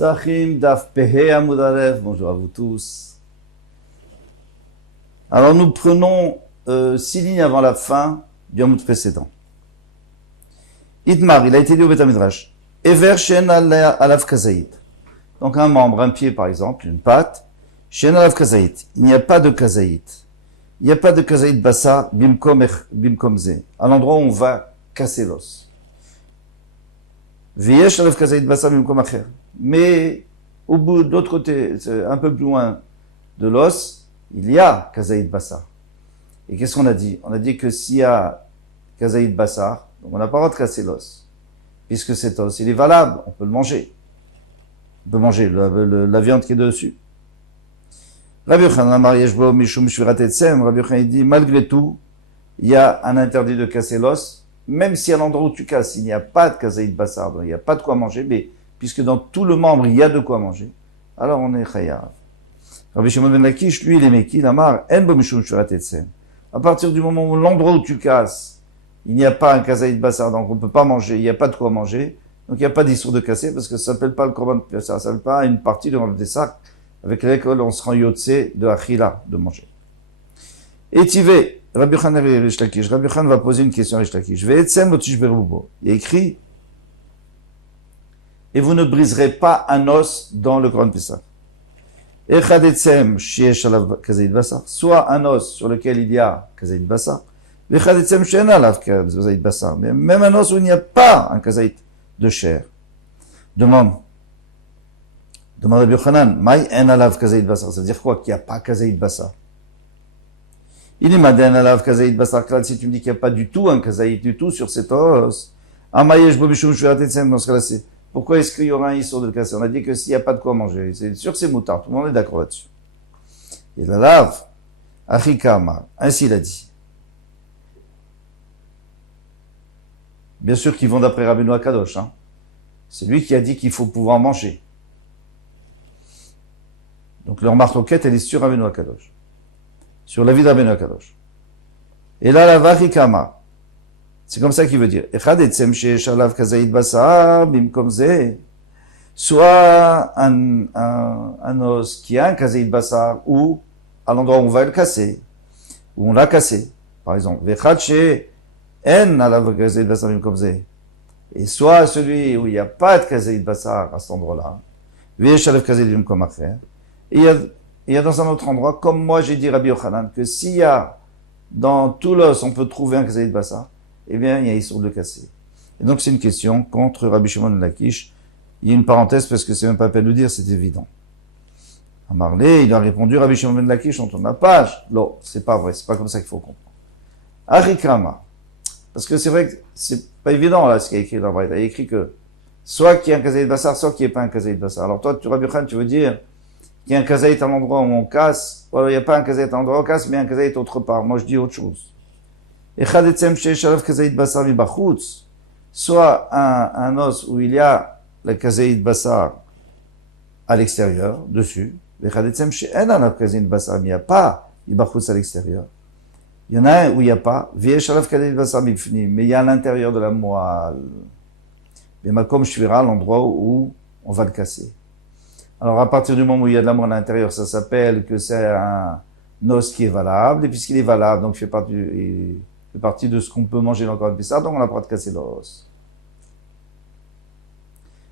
Sahim Daf Pehe Amud Aleph, bonjour à vous tous. Alors nous prenons 6 lignes avant la fin du Amud précédent. Idmar, il a été dit au Beth Midrash. Ever Shen Alav Kazaït. Donc un membre, un pied par exemple, une patte. Shen Alav Kazaït. Il n'y a pas de Kazaït. Il n'y a pas de Kazaït Bassa Bimkom Ze. À l'endroit où on va casser l'os. Viesh Alav Kazaït Bassa Bimkom Acher. Mais au bout, de l'autre côté, un peu plus loin de l'os, il y a Kazaït Bassar. Et qu'est-ce qu'on a dit? On a dit que s'il y a Kazaït Bassar, donc on n'a pas le droit de casser l'os. Puisque cet os, il est valable, on peut le manger. On peut manger la viande qui est dessus. Rabbi Yochanan Amar Yeshbo Mishum Shvirat Etzem, Rabbi Yochanan dit, malgré tout, il y a un interdit de casser l'os, même si à l'endroit où tu casses, il n'y a pas de Kazaït Bassar, il n'y a pas de quoi manger, mais puisque dans tout le membre, il y a de quoi manger, alors on est chayav. Rabbi Shimon ben Lakish, lui, il est Meki, Lamar, En bo mishum shurat etzem. À partir du moment où l'endroit où tu casses, il n'y a pas un kazaït bassar, donc on ne peut pas manger, il n'y a pas de quoi manger, donc il n'y a pas d'histoire de casser, parce que ça s'appelle pas le korban pessah, ça s'appelle pas une partie de le dessert avec laquelle on se rend yotse de achila, de manger. Et Tivé, Rabbi Yochanan et Rish Lakish, Rabbi Yochanan va poser une question à Rish Lakish. Ve'etzem lo tishberubo. Il y a écrit, et vous ne briserez pas un os dans le Korban Pessah. Echad etzem sheyesh alav kazaït bassar, soit un os sur lequel il y a kazaït bassar, echad etzem she'en alav kazaït bassar, mais même un os où il n'y a pas un kazaït de chair. Demande Rabbi Yochanan, maï en alav kazaït bassar, ça veut dire quoi qu'il n'y a pas kazaït bassar? Il est maden alav kazaït bassar, si tu me dis qu'il n'y a pas du tout un kazaït du tout sur cet os, amayesh bo mishum shvirat etzem, dans ce cas-là, c'est pourquoi est-ce qu'il y aura un issur de le casser? On a dit que s'il n'y a pas de quoi manger, c'est sûr c'est moutard, tout le monde est d'accord là-dessus. Et la lave, Achikama, ainsi il a dit. Bien sûr qu'ils vont d'après Rabbeinu Akadosh, hein. C'est lui qui a dit qu'il faut pouvoir manger. Donc leur marloquette, elle est sur Rabbeinu Akadosh. Sur la vie de Rabbeinu Akadosh. Et là, la Vachikama, c'est comme ça qu'il veut dire. Soit un os qui a un kazaït bassar, ou à l'endroit où on va le casser, où on l'a cassé, par exemple. Et soit celui où il n'y a pas de kazaït bassar à cet endroit-là. Et il y a dans un autre endroit, comme moi j'ai dit Rabbi Yochanan, que s'il y a dans tout l'os, on peut trouver un kazaït bassar, eh bien, il y a Issour de casser. Et donc, c'est une question contre Rabbi Shimon ben Lakish. Il y a une parenthèse parce que c'est même pas à peine de le dire, c'est évident. À Marley, il a répondu Rabbi Shimon ben Lakish, on tourne la page. Non, c'est pas vrai, c'est pas comme ça qu'il faut comprendre. Arikrama. Parce que c'est vrai que c'est pas évident, là, ce qu'il y a écrit dans la Braïta. Il y a écrit que, soit qu'il y a un kazaït bassar, soit qu'il n'y ait pas un kazaït bassar. Alors toi, Rabbi Yochanan, tu veux dire qu'il y a un kazaït à l'endroit où on casse, ou alors il n'y a pas un kazaït à l'endroit où on casse, mais un kazaït autre part. Moi, je dis autre chose. Soit un os où il y a la kazaït bassar à l'extérieur, dessus, mais il n'y a pas ibachutz à l'extérieur. Il y en a un où il n'y a pas, mais il y a à l'intérieur de la moelle. Mais comme je verrai l'endroit où on va le casser. Alors à partir du moment où il y a de la moelle à l'intérieur, ça s'appelle que c'est un os qui est valable, et puisqu'il est valable, donc il fait partie de ce qu'on peut manger dans le Korban Pessah, donc on n'a pas de casser l'os.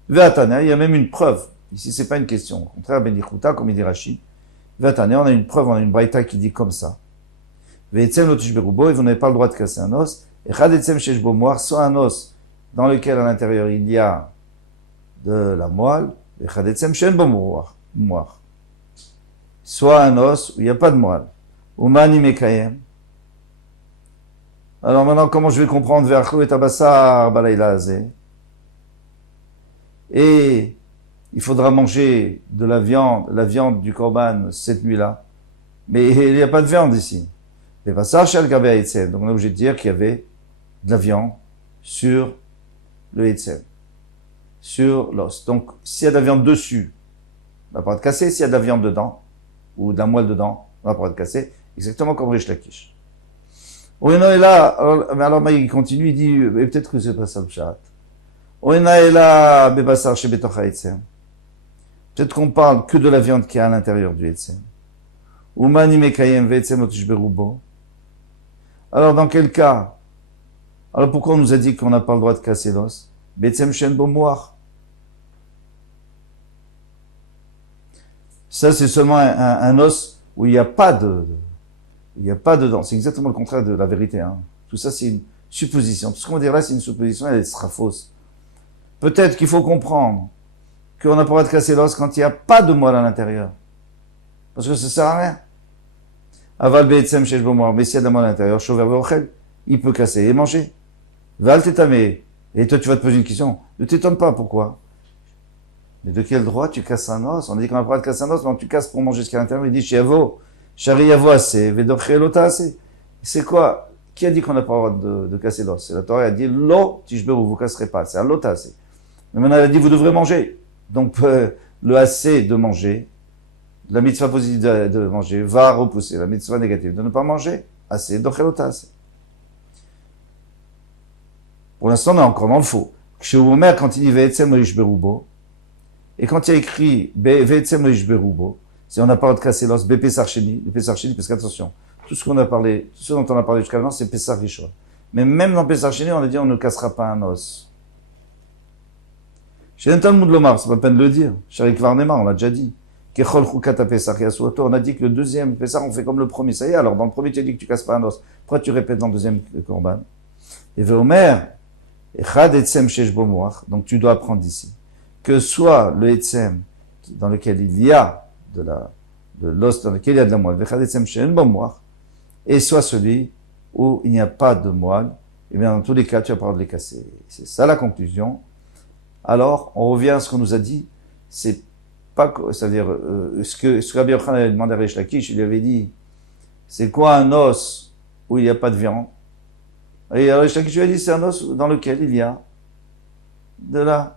Ve'atane, il y a même une preuve. Ici, c'est pas une question. Au contraire, Ben Yichuta, comme il dit Rashi. Ve'atane, on a une preuve, on a une braïta qui dit comme ça. Ve'etzem lo tishberubo, et vous n'avez pas le droit de casser un os. Et chad etzem sheshbo moar, soit un os dans lequel à l'intérieur il y a de la moelle. Et chad etzem shenbo moar. Soit un os où il n'y a pas de moelle. Umani mekayem. Alors maintenant, comment je vais comprendre Ve'achlu et abassar balayla hazeh? Et il faudra manger de la viande du korban cette nuit-là. Mais il n'y a pas de viande ici. Et bassar shel gabe ha'etzem. Donc on est obligé de dire qu'il y avait de la viande sur le ha'etzem, sur l'os. Donc s'il y a de la viande dessus, on n'a pas de casser. S'il y a de la viande dedans, ou de la moelle dedans, on n'a pas de casser. Exactement comme Rish Lakish. Oui, non, et là, alors il continue, il dit, et peut-être que c'est pas ça le chat. Oui, non, et là, bebassar chez betoch ha'etzem. Peut-être qu'on parle que de la viande qui est à l'intérieur du Etzem. Umani mekayem ve'etzem otishberubo. Alors, dans quel cas? Alors, pourquoi on nous a dit qu'on n'a pas le droit de casser l'os? Be'etzem shen bo moar. Ça, c'est seulement un os où il n'y a pas de dents. C'est exactement le contraire de la vérité, hein. Tout ça, c'est une supposition. Tout ce qu'on va dire là, c'est une supposition, elle sera fausse. Peut-être qu'il faut comprendre qu'on n'a pas le droit de casser l'os quand il n'y a pas de moelle à l'intérieur. Parce que ça sert à rien. Aval be'etzem shesh bo moar. Mais s'il y a de la moelle à l'intérieur, shover ve'ochel, il peut casser et manger. Val tetameh. Et toi, tu vas te poser une question. Ne t'étonne pas, pourquoi? Mais de quel droit tu casses un os? On a dit qu'on n'a pas le droit de casser un os, mais tu casses pour manger ce qu'il y a à l'intérieur. Il dit, Shiavo, Shari Yavo assez, Vedochelota assez. C'est quoi? Qui a dit qu'on n'a pas le droit de casser l'os? C'est la Torah, elle a dit, Lo, Tishberu, vous casserez pas. C'est un lota assez. Mais maintenant, elle a dit, vous devrez manger. Donc, le assez de manger, la mitzvah positive de manger, va repousser la mitzvah négative de ne pas manger. Assez, Dochelota assez. Pour l'instant, on est encore dans le faux. Chez Omer, quand il dit, Ve'etzem Lishberubo, et quand il y a écrit Ve'etzem Lishberubo, si on n'a pas le droit de casser l'os, Pesach Sheni, parce qu'attention, tout ce dont on a parlé jusqu'à maintenant, c'est Pesach Rishon. Mais même dans Pesach Sheni, on a dit, on ne cassera pas un os. Chez un Talmud Lomar, c'est pas la peine de le dire. Chez Varnema, on l'a déjà dit. Kechol Chukata Pesach Yasuoto, on a dit que le deuxième Pesach, on fait comme le premier. Ça y est, alors dans le premier, tu as dit que tu casses pas un os. Pourquoi tu répètes dans le deuxième Korban? Et Ve'omer, Echad Etzem Shesh Bo Moach, donc tu dois apprendre d'ici. Que soit le Etzem, dans lequel il y a de l'os, dans lequel il y a de la moelle, Vechad Etzem Shesh Bo Moach, et soit celui où il n'y a pas de moelle, et bien dans tous les cas, tu vas pas de les casser. C'est ça la conclusion. Alors, on revient à ce qu'on nous a dit, c'est pas, c'est-à-dire, ce que Rabbi Yochanan avait demandé à Reish Lakish, il lui avait dit, c'est quoi un os où il n'y a pas de viande? Et Reish Lakish lui a dit, c'est un os dans lequel il y a de la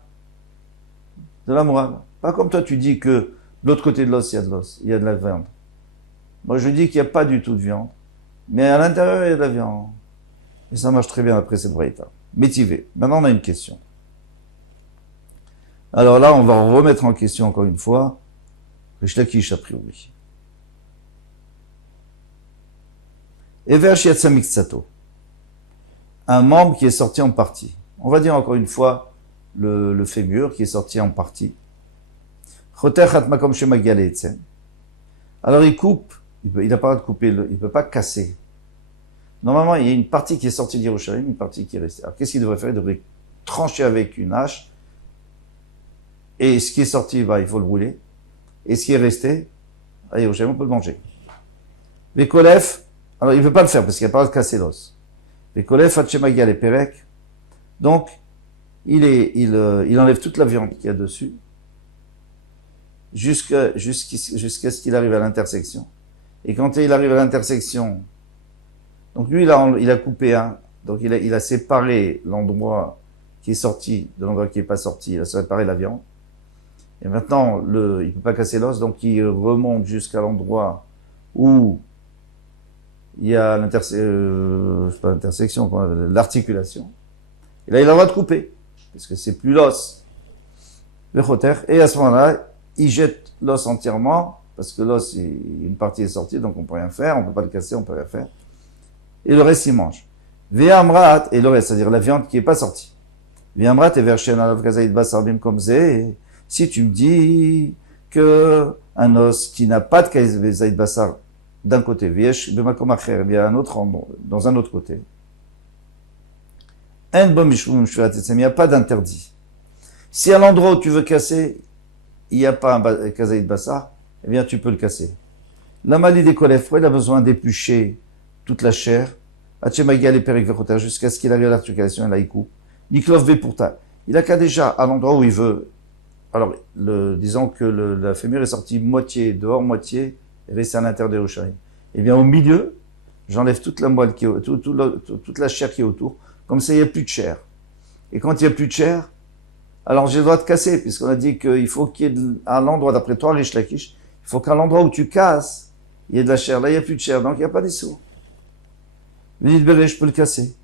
moelle. Pas comme toi, tu dis que de l'autre côté de l'os, il y a de l'os, il y a de la viande. Moi, je dis qu'il n'y a pas du tout de viande, mais à l'intérieur, il y a de la viande. Et ça marche très bien après cette braïta. Métivé. Maintenant, on a une question. Alors là, on va remettre en question encore une fois Reish Lakish a priori. Ever shiatsa miksato. Un membre qui est sorti en partie. On va dire encore une fois le fémur qui est sorti en partie. Choter chatma comme shemagia le'etzem. Alors il coupe, il n'a pas le droit de couper, il ne peut pas casser. Normalement, il y a une partie qui est sortie d'Yerushalayim, une partie qui est restée. Alors qu'est-ce qu'il devrait faire? Il devrait trancher avec une hache. Et ce qui est sorti, il faut le brûler. Et ce qui est resté, à Yerushalayim, on peut le manger. Vekolef, alors il ne veut pas le faire parce qu'il n'a pas le droit de casser l'os. Vekolef hatchemagia le perek. Donc, il enlève toute la viande qu'il y a dessus, jusqu'à ce qu'il arrive à l'intersection. Et quand il arrive à l'intersection, donc lui, il a coupé donc il a séparé l'endroit qui est sorti de l'endroit qui n'est pas sorti, il a séparé la viande. Et maintenant, il peut pas casser l'os, donc il remonte jusqu'à l'endroit où il y a l'intersection, l'articulation. Et là, il a le droit de couper, parce que c'est plus l'os. Et à ce moment-là, il jette l'os entièrement, parce que l'os, une partie est sortie, donc on peut rien faire, on peut pas le casser, on peut rien faire. Et le reste, il mange. Ve'amrat, et le reste, c'est-à-dire la viande qui est pas sortie. Ve'amrat et verchen alav kazaïd basarbim comme zé. Si tu me dis que un os qui n'a pas de kazaïd basar d'un côté, viesh bemakom acher, bien dans un autre côté. Il n'y a pas d'interdit. Si à l'endroit où tu veux casser, il n'y a pas un kazaïd basar, eh bien tu peux le casser. La maladie des kolef, il a besoin d'éplucher toute la chair, jusqu'à ce qu'il arrive à l'articulation et là il coupe. Niklov Bepurta. Il a qu'à déjà, à l'endroit où il veut, alors, disons que la fémur est sortie moitié dehors, moitié, et reste à l'intérieur des Yerushalayim. Eh bien, au milieu, j'enlève toute la moelle toute la chair qui est autour, comme ça il n'y a plus de chair. Et quand il n'y a plus de chair, alors j'ai le droit de casser, puisqu'on a dit qu'il faut qu'il y ait à l'endroit, d'après toi, Reish Lakish, il faut qu'à l'endroit où tu casses, il y ait de la chair. Là, il n'y a plus de chair, donc il n'y a pas d'issue. Je peux le casser.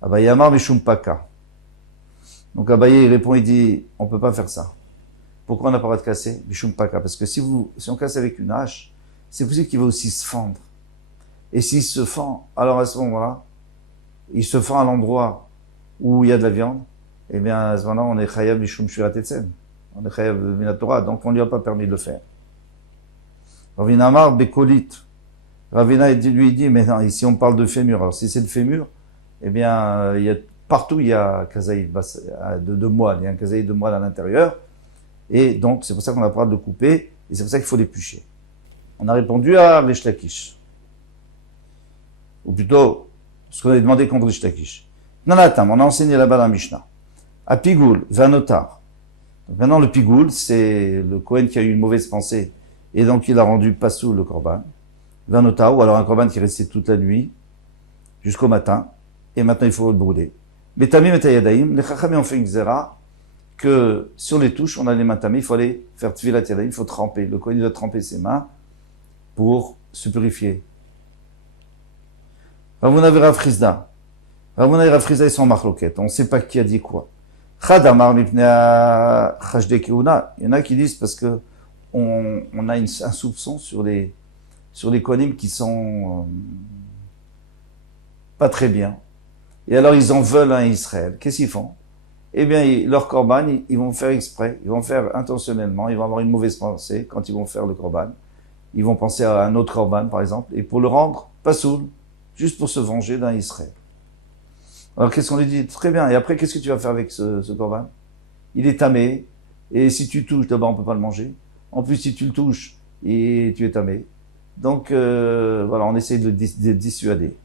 Ah bah, Yamar Mishum Paka. Donc Abaye, il répond, il dit, on peut pas faire ça. Pourquoi on n'a pas le droit de casser? Bishum Paka. Parce que si on casse avec une hache, c'est possible qu'il va aussi se fendre. Et s'il se fend, alors à ce moment-là, il se fend à l'endroit où il y a de la viande, eh bien, à ce moment-là, on est chayav Bishum Shurat Etzem. On est chayav Minatora. Donc on lui a pas permis de le faire. Ravina Amar Bekolit. Ravina lui dit, mais non, ici on parle de fémur. Alors si c'est le fémur, eh bien, partout il y a kazaïd de moelle, il y a un kazaïd de moelle à l'intérieur, et donc c'est pour ça qu'on a pas le droit de le couper, et c'est pour ça qu'il faut l'éplucher. On a répondu à Rish Lakish, ou plutôt ce qu'on avait demandé contre Rish Lakish. Nanatam, on a enseigné là-bas dans la Mishnah. À Pigoul, Vanotar. Donc maintenant le Pigoul, c'est le Kohen qui a eu une mauvaise pensée, et donc il a rendu passou le korban. Vanotar, ou alors un korban qui est resté toute la nuit, jusqu'au matin, et maintenant il faut le brûler. Mais tamim et yadaim, les chachamim ont fait une xéra que sur les touches, on a les mains tamées, il faut aller faire tfilat yadaim, il faut tremper. Le kohen doit tremper ses mains pour se purifier. Ravuna et Rav Chizda. Ravuna et Rav Chizda, ils sont en marloquette. On ne sait pas qui a dit quoi. Chadamar mipnea chajde keuna. Il y en a qui disent parce que on a un soupçon sur les kohanim qui sont pas très bien. Et alors ils en veulent à Israël. Qu'est-ce qu'ils font? Eh bien, leur korban, ils vont faire exprès, ils vont faire intentionnellement, ils vont avoir une mauvaise pensée quand ils vont faire le korban. Ils vont penser à un autre korban, par exemple, et pour le rendre pas soul, juste pour se venger d'un Israël. Alors qu'est-ce qu'on lui dit? Très bien. Et après, qu'est-ce que tu vas faire avec ce korban? Il est tamé, et si tu touches, d'abord on peut pas le manger. En plus, si tu le touches, et tu es tamé. Donc voilà, on essaie de le dissuader.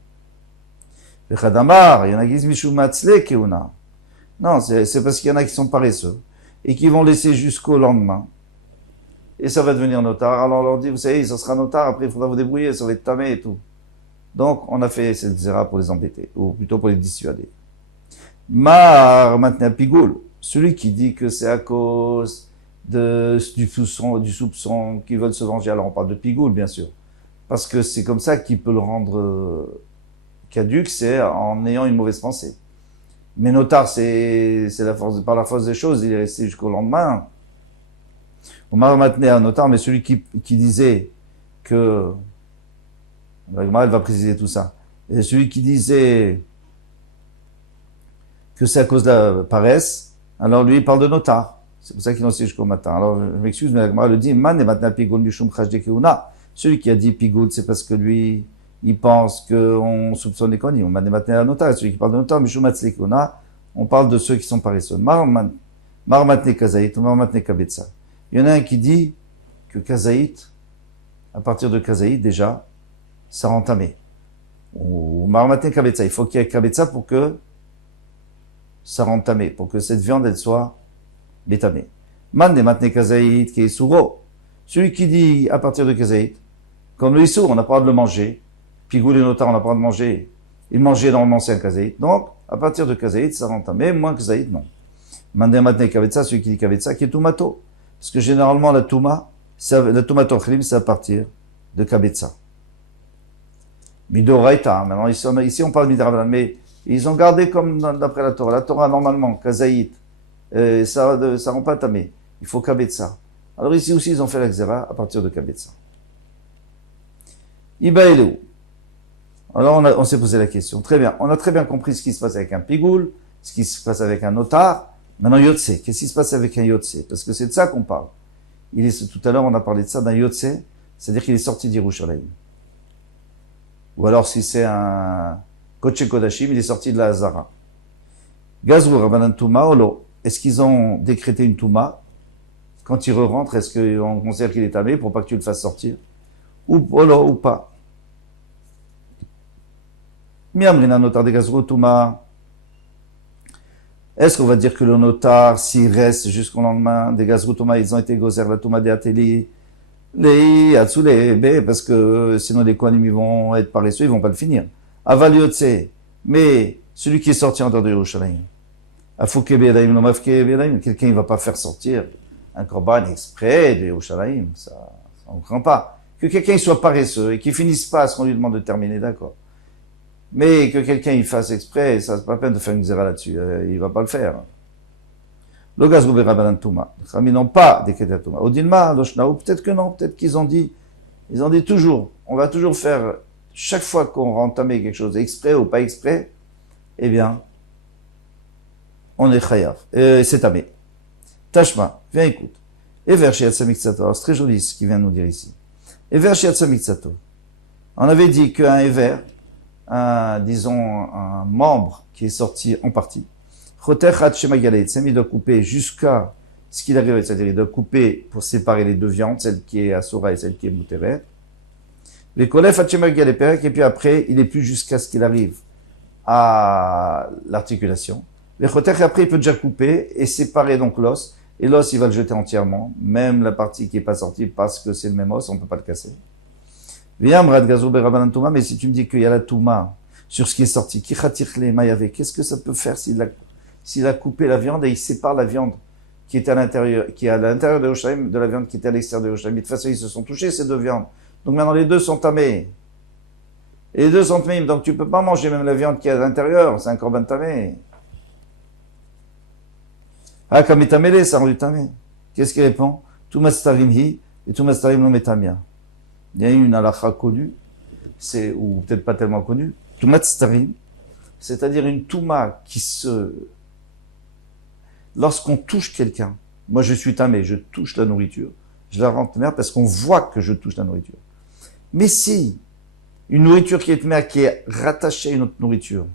Le Khadamar, il y en a qui disent Mishumatzle Keuna. Non, c'est parce qu'il y en a qui sont paresseux et qui vont laisser jusqu'au lendemain. Et ça va devenir notar. Alors on leur dit, vous savez, ça sera notar, après il faudra vous débrouiller, ça va être tamé et tout. Donc on a fait cette zéra pour les embêter, ou plutôt pour les dissuader. Mar maintenant Pigoul, celui qui dit que c'est à cause du soupçon qu'ils veulent se venger, alors on parle de Pigoul bien sûr, parce que c'est comme ça qu'il peut le rendre caduque, c'est en ayant une mauvaise pensée. Mais notar, c'est par la force des choses, il est resté jusqu'au lendemain. Omar maintenait un notar, mais celui qui disait que, elle va préciser tout ça, et celui qui disait que c'est à cause de la paresse, alors lui il parle de notar. C'est pour ça qu'il en sait jusqu'au matin. Alors je m'excuse, mais Agmara le dit, man et maintenant pigoul mishum chajde keuna. Celui qui a dit pigoul, c'est parce que lui, il pense qu'on soupçonne les kohanim. On m'a dématé un notaire. Celui qui parle de notaire, Mishumatzle Keuna, on parle de ceux qui sont paresseux. Marmatne Kazaït ou Marmatne Kabetza. Il y en a un qui dit que Kazaït, à partir de Kazaït, déjà, ça rend tamé. Ou Marmatne Kabetza. Il faut qu'il y ait Kabetza pour que ça rende tamé, pour que cette viande, elle soit bétamée. Man Matne Kazaït qui est souro. Celui qui dit à partir de Kazaït, comme le Issour, on n'a pas le droit de le manger. Pigoul et notar, on n'a pas le droit de manger. Il mangeait normalement, c'est un kazaït. Donc, à partir de kazaït, ça rentre. Mais moins kazaït, non. Mandé matne kavetsa, celui qui dit kavetsa, qui est tumato. Parce que généralement, la tumato chlim, c'est à partir de kavetsa. Midoraita. Maintenant, ici, on parle midoraita. Mais ils ont gardé comme d'après la Torah. La Torah, normalement, kazaït, ça rend pas tamé. Il faut kavetsa. Alors ici aussi, ils ont fait la xéra à partir de kavetsa. Iba eleu. Alors on s'est posé la question. Très bien. On a très bien compris ce qui se passe avec un pigoul, ce qui se passe avec un notar. Maintenant, yotse. Qu'est-ce qui se passe avec un yotse? Parce que c'est de ça qu'on parle. Tout à l'heure, on a parlé de ça, d'un yotse. C'est-à-dire qu'il est sorti d'Yerushalayim. Ou alors, si c'est un Kodesh Kodashim, il est sorti de la Hazara. Gazrou Rabbanan Touma, Olo. Est-ce qu'ils ont décrété une Touma? Quand il re-rentre, est-ce qu'on considère qu'il est tamé pour pas que tu le fasses sortir? Ou Olo, ou pas? Miamrina notar de Gazrou Touma. Est-ce qu'on va dire que le notar, s'il reste jusqu'au lendemain des Gazrou Touma, ils ont été gozer la Touma des Ateli, les Atsule, parce que sinon les Kohanim, ils vont être paresseux, ils vont pas le finir. Aval Yotse. Mais celui qui est sorti en dehors de Yerushalayim, Afouke Be'adaim, Lomafke Be'adaim, quelqu'un, il va pas faire sortir un korban exprès de Yerushalayim. Ça, on ne craint pas. Que quelqu'un soit paresseux et qu'il finisse pas à ce qu'on lui demande de terminer, d'accord. Mais que quelqu'un il fasse exprès, ça c'est pas la peine de faire une zéra là-dessus. Il va pas le faire. Le gaz roubé Rabbanan Touma. Les Chachamim n'ont pas décrété Touma. Odilma, Loshnaou, peut-être que non, peut-être qu'ils ont dit toujours, on va toujours faire, chaque fois qu'on va entamer quelque chose, exprès ou pas exprès, eh bien, on est chayav. C'est tamé. Tashma, viens écoute. Et vers Shiatsamiksato, c'est très joli ce qu'il vient de nous dire ici. Et vers Shiatsamiksato. On avait dit qu'un éver, disons, un membre qui est sorti en partie, Choterchat Shemagalet, il doit couper jusqu'à ce qu'il arrive, c'est-à-dire il doit couper pour séparer les deux viandes, celle qui est Asura et celle qui est Mouteret. Les Kolef Hachemagalet Perek, et puis après, il est plus jusqu'à ce qu'il arrive à l'articulation. Les Choterchat, après, il peut déjà couper et séparer donc l'os, et l'os, il va le jeter entièrement, même la partie qui est pas sortie, parce que c'est le même os, on peut pas le casser. Mais si tu me dis qu'il y a la Touma sur ce qui est sorti, qu'est-ce que ça peut faire s'il a coupé la viande et il sépare la viande qui était à l'intérieur, qui est à l'intérieur de Yerushalayim, de la viande qui était à l'extérieur de Yerushalayim. De toute façon, ils se sont touchés, ces deux viandes. Donc maintenant, les deux sont tamés. Et les deux sont tamés, donc tu peux pas manger même la viande qui est à l'intérieur, c'est un korban tamé. Ah, comme il tamélé, ça rend du tamé. Qu'est-ce qu'il répond? Toumas tarim hi, et toumas tarim lo metamia. Il y a une halakha connue, ou peut-être pas tellement connue, toumat tarim, c'est-à-dire une touma lorsqu'on touche quelqu'un, moi je suis tamé, je touche la nourriture, je la rends tamée parce qu'on voit que je touche la nourriture. Mais si une nourriture qui est tamée, qui est rattachée à une autre nourriture,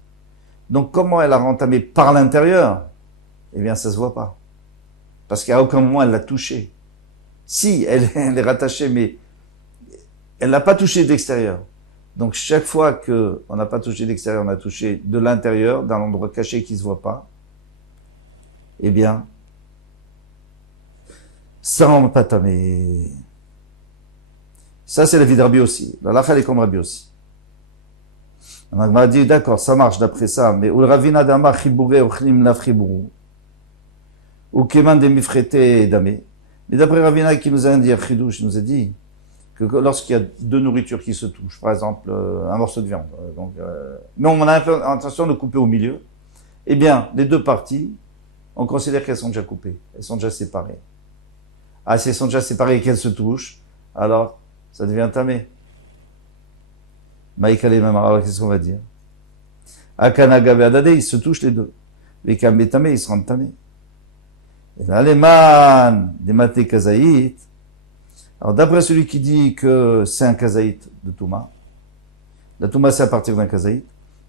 donc comment elle la rend tamée par l'intérieur? Eh bien ça se voit pas. Parce qu'à aucun moment elle l'a touchée. Si, elle est rattachée, mais elle n'a pas touché d'extérieur. Donc chaque fois que on n'a pas touché d'extérieur, on a touché de l'intérieur, d'un endroit caché qui se voit pas, eh bien, ça rend pas tamé. Ça, c'est la vie de Rabbi aussi. La lacha, elle est comme Rabbi aussi. On m'a dit, d'accord, ça marche d'après ça, mais ou le ravina dama chibouré ou chlim laf chibourou, ou keman de mifrete damé. Mais d'après Ravina qui nous a dit, Chidouche nous a dit, que lorsqu'il y a deux nourritures qui se touchent, par exemple, un morceau de viande, mais on a l'intention de couper au milieu, eh bien, les deux parties, on considère qu'elles sont déjà coupées, elles sont déjà séparées. Ah, si elles sont déjà séparées et qu'elles se touchent, alors, ça devient tamé. Maïkale Mamara, qu'est-ce qu'on va dire? Akanaga Verdade, ils se touchent les deux. Les Kambetamé, ils se rendent tamés. Et là, les man, des maté kazaït. Alors, d'après celui qui dit que c'est un kazaït de Touma, la Touma, c'est à partir d'un kazaït.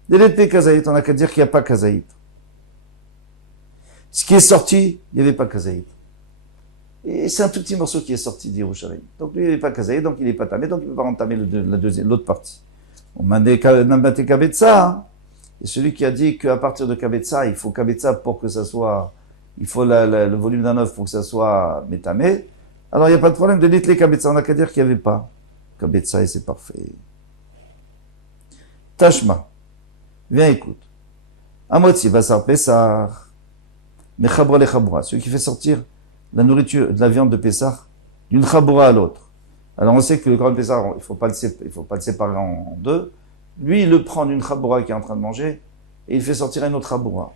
Dès l'été kazaït, on n'a qu'à dire qu'il n'y a pas kazaït. Ce qui est sorti, il n'y avait pas kazaït. Et c'est un tout petit morceau qui est sorti d'Yerushalayim. Donc, lui, il n'est pas kazaït, donc il n'est pas tamé, donc il ne peut pas entamer l'autre partie. On m'a dit Nambate Kabetza. Et celui qui a dit qu'à partir de Kabetza, il faut Kabetza pour que ça soit, il faut le volume d'un œuf pour que ça soit métamé. Alors, il n'y a pas de problème de l'itler Kabetza. On n'a qu'à dire qu'il n'y avait pas Kabetza et c'est parfait. Tashma. Viens, écoute. Amotzi, Basar, Pessar. Mechabra le Chabra. Celui qui fait sortir la nourriture, de la viande de Pessar, d'une Chabra à l'autre. Alors, on sait que le Korban Pessar, il faut pas le séparer en deux. Lui, il le prend d'une Chabra qui est en train de manger, et il fait sortir une autre Chabra.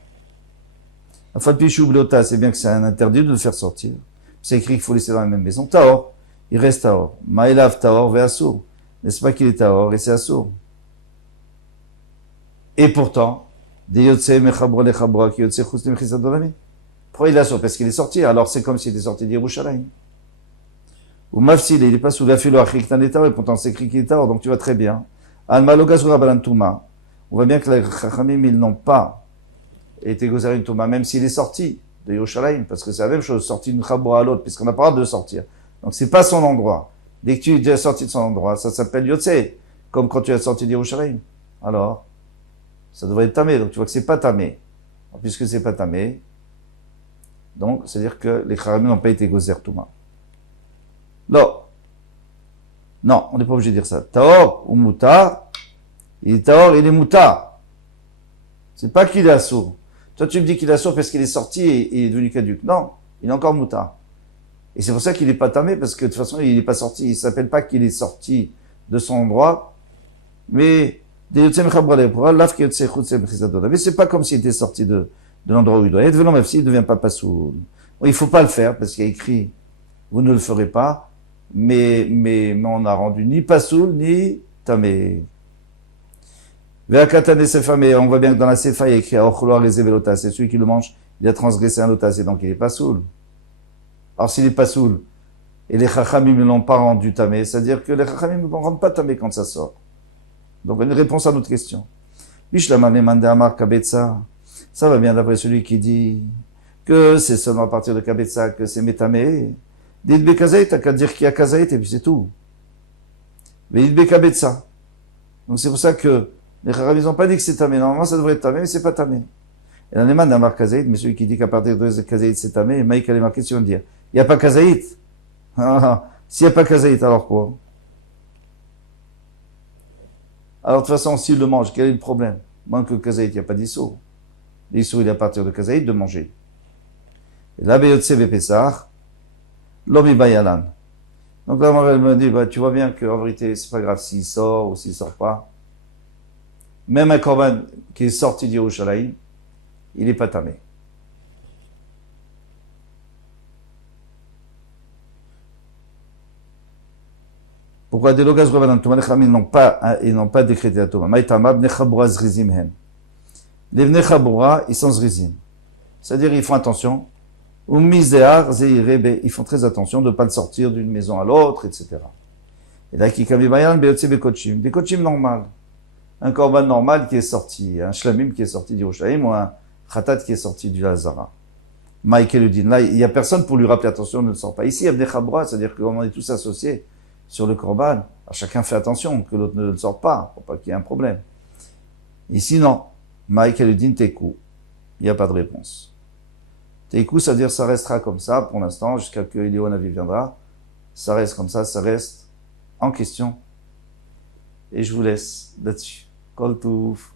Afalpichou Blota, c'est bien que c'est un interdit de le faire sortir. C'est écrit qu'il faut laisser dans la même maison. Taor, il reste Taor. Maïlav Taor ve Assour. N'est-ce pas qu'il est Taor et c'est Assour? Et pourtant, des Yotse Mechabra le Chabra qui Yotse Chus Mechisa Dolami. Pourquoi il est Assour? Parce qu'il est sorti. Alors c'est comme s'il était sorti d'Yerushalayim. Ou Mafsil, il n'est pas sous la filo Achiktan et Taor, et pourtant c'est écrit qu'il est Taor, donc tu vas très bien. Al-Malogas ou Rabbanan Touma. On voit bien que les Chachamim, ils n'ont pas été Gozarim Touma, même s'il est sorti de Yerushalayim, parce que c'est la même chose, sorti d'une Chabra à l'autre, puisqu'on n'a pas le droit de sortir. Donc c'est pas son endroit. Dès que tu es sorti de son endroit, ça s'appelle Yotse, comme quand tu es sorti d'Yerushalayim. Alors, ça devrait être tamé, donc tu vois que c'est pas tamé. Alors, puisque c'est pas tamé, donc c'est-à-dire que les Chachamim n'ont pas été Gozer Touma. Non, on n'est pas obligé de dire ça. Taor ou Moutar, il est Taor, il est Moutar. C'est pas qu'il est assourd. Toi, tu me dis qu'il est assourd parce qu'il est sorti et il est devenu caduc. Non, il est encore Moutar. Et c'est pour ça qu'il n'est pas tamé, parce que de toute façon, il n'est pas sorti. Il s'appelle pas qu'il est sorti de son endroit, mais mais c'est pas comme s'il était sorti de l'endroit où il doit être. Velom, il ne devient pas passoul. Bon, il faut pas le faire parce qu'il y a écrit, vous ne le ferez pas, mais on a rendu ni pasoul, ni tamé. Ve'akatane sefa, mais on voit bien que dans la sefa, il y a écrit, ochlo rezé l'otas, c'est celui qui le mange, il a transgressé un otas, et donc il est pasoul. Alors s'il est pasoul, et les chachamim ne l'ont pas rendu tamé, c'est-à-dire que les chachamim ne rendent pas tamé quand ça sort. Donc une réponse à notre question. Bishlama mande amar kabetza. Ça va bien d'après celui qui dit que c'est seulement à partir de kabetza que c'est métamé. Dit bekazait, t'as qu'à dire qu'il y a kazait et puis c'est tout. Mais dit bekabetza. Donc c'est pour ça que les chachamim n'ont pas dit que c'est tamé. Normalement ça devrait être tamé, mais c'est pas tamé. Et la demande d'amar kazait, mais celui qui dit qu'à partir de kazait c'est tamé, Maïk allait marquer sur dire il n'y a pas kazait. S'il n'y a pas kazaït, alors quoi? Alors de toute façon, s'il le mange, quel est le problème? Moins que kazaït, il n'y a pas d'issou. L'issou, il est à partir de kazaït de manger. Et là, beyotse bepesach, l'homme bayalan. Donc là, elle me dit, bah, tu vois bien qu'en vérité, c'est pas grave s'il sort ou s'il sort pas. Même un korban qui est sorti d'Yerushalayim, il n'est pas tamé. Pourquoi des logas revanant Thomas ils n'ont pas décrété la Thomas. Maïtama bnei chabura zrizim hen. Les bnei chabura, ils sont zrizim. C'est-à-dire, ils font attention. Ou miséar zeirebe, ils font très attention de ne pas le sortir d'une maison à l'autre, etc. Et là, qui kavi bayan beotse bekochim. Des kochim normal. Un korban normal qui est sorti, un shlamim qui est sorti d'Yerushalayim ou un khatat qui est sorti du Lazara. Maïkel lui dit, là, il n'y a personne pour lui rappeler attention, ne le sort pas. Ici, il y a bnei chabura, c'est-à-dire qu'on est tous associés sur le korban, alors chacun fait attention que l'autre ne le sorte pas, pour pas qu'il y ait un problème. Ici, non. Maïkel lui dit Tekou. Il n'y a pas de réponse. Tekou, ça veut dire ça restera comme ça pour l'instant, jusqu'à que Elionavi viendra. Ça reste comme ça reste en question. Et je vous laisse là-dessus. Kol touf.